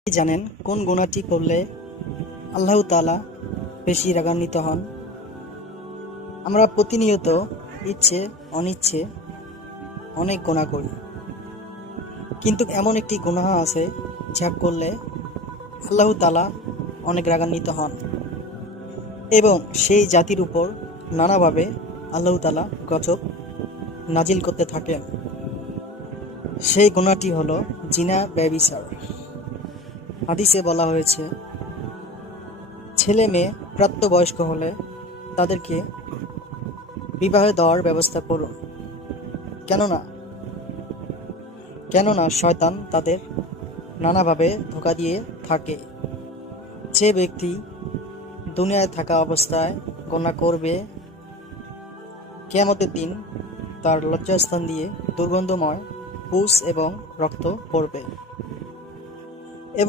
আপনি জানেন কোন গুনাহটি করলে আল্লাহ তাআলা বেশি রাগান্বিত হন? আমরা প্রতিনিয়ত ইচ্ছে অনিচ্ছে অনেক গুনাহ করি, কিন্তু এমন একটি গুনাহ আছে যা করলে আল্লাহ তাআলা অনেক রাগান্বিত হন এবং সেই জাতির উপর নানাভাবে আল্লাহ তাআলা গজব নাজিল করতে থাকেন। সেই গুনাহটি হলো জিনা, ব্যভিচার। হাদিসে বলা হয়েছে, ছেলে মেয়ে প্রাপ্তবয়স্ক হলে তাদেরকে বিবাহ দেওয়ার ব্যবস্থা করুন, কেননা কেননা শয়তান তাদের নানাভাবে ধোঁকা দিয়ে থাকে। যে ব্যক্তি দুনিয়ায় থাকা অবস্থায় গুনাহ করবে, কিয়ামতের দিন তার লজ্জাস্থান দিয়ে দুর্গন্ধময় পুঁজ এবং রক্ত পড়বে।